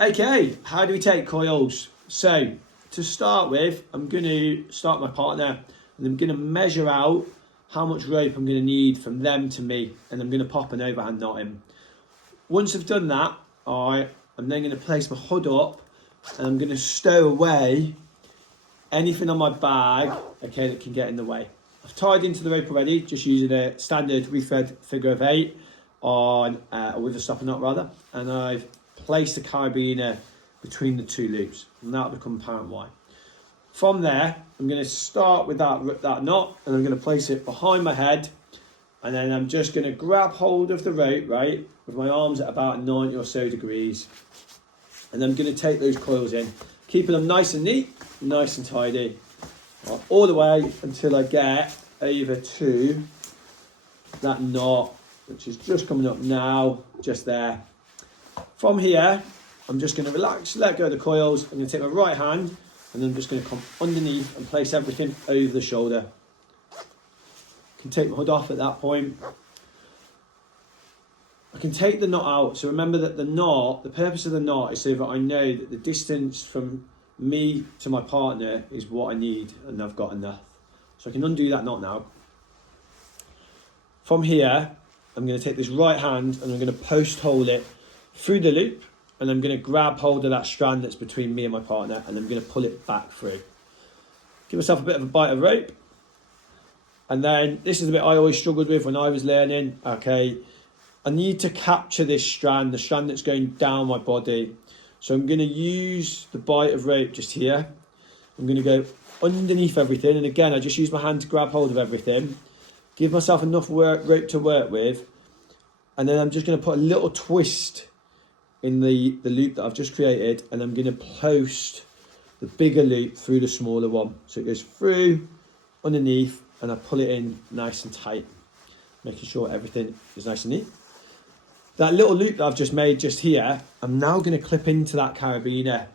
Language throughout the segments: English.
Okay, how do we take coils? So to start with, I'm going to start my partner and I'm going to measure out how much rope I'm going to need from them to me, and I'm going to pop an overhand knot in. Once I've done that, I'm then going to place my hood up and I'm going to stow away anything on my bag, okay, that can get in the way. I've tied into the rope already, just using a standard rethread figure of 8 on with a stopper knot rather, and I've placed the carabiner between the two loops, and that'll become apparent why. From there, I'm going to start with that knot, and I'm going to place it behind my head, and then I'm just going to grab hold of the rope, right, with my arms at about 90 or so degrees, and I'm going to take those coils in, keeping them nice and neat, nice and tidy, all the way until I get over to that knot, which is just coming up now, just there. From here, I'm just going to relax, let go of the coils. I'm going to take my right hand and I'm just going to come underneath and place everything over the shoulder. I can take my hood off at that point. I can take the knot out. So remember that the knot, the purpose of the knot is so that I know that the distance from me to my partner is what I need and I've got enough. So I can undo that knot now. From here, I'm going to take this right hand and I'm going to post hold it through the loop, and I'm going to grab hold of that strand that's between me and my partner, and I'm going to pull it back through. Give myself a bit of a bite of rope. And then this is the bit I always struggled with when I was learning. Okay, I need to capture this strand, the strand that's going down my body. So I'm going to use the bite of rope just here. I'm going to go underneath everything, and again I just use my hand to grab hold of everything. Give myself enough rope to work with, and then I'm just going to put a little twist in the loop that I've just created, and I'm going to post the bigger loop through the smaller one. So it goes through, underneath, and I pull it in nice and tight, making sure everything is nice and neat. That little loop that I've just made just here, I'm now going to clip into that carabiner.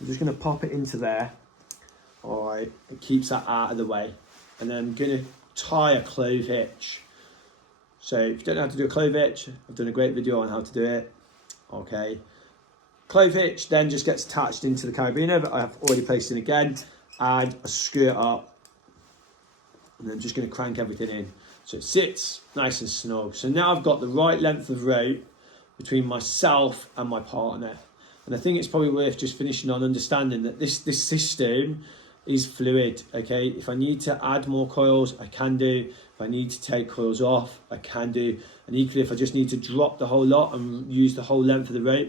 I'm just going to pop it into there. All right, it keeps that out of the way. And then I'm going to tie a clove hitch. So if you don't know how to do a clove hitch, I've done a great video on how to do it. Okay, clove hitch then just gets attached into the carabiner, but I have already placed in again, and I screw it up, and I'm just going to crank everything in so it sits nice and snug. So now I've got the right length of rope between myself and my partner, and I think it's probably worth just finishing on understanding that this system is fluid. Okay, if I need to add more coils, I can do. If I need to take coils off, I can do. And equally, if I just need to drop the whole lot and use the whole length of the rope,